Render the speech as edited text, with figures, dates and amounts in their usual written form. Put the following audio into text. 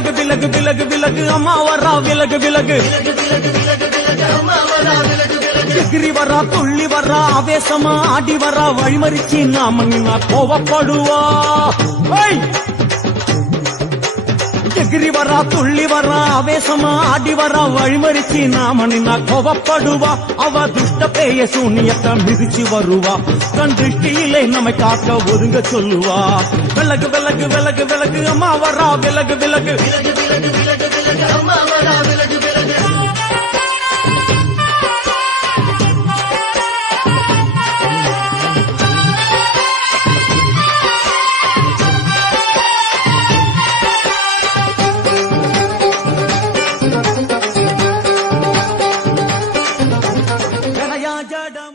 விலகு விலகு விலகு விலகு அம்மா வரா விலகு விலகு எகிரி வரா துள்ளி வரா ஆவேசமா ஆடி வரா வழிமறிச்சு நாம நின்னா கோவப்படுவா எகிரி வரா துள்ளி வரா ஆவேசமா ஆடி வரா வழிமறிச்சு நாம நின்னா கோவப்படுவா அவ துஷ்ட பேய சூனியத்தை மிதிச்சு வருவா கண் திருஷ்டியிலே நம்மை காக்க ஒதுங்க சொல்லுவா விலகு விலகு விலகு விலகு அம்மா வரா விலகு விலகு அம்மா வரா விலகு விலகு ஜடம்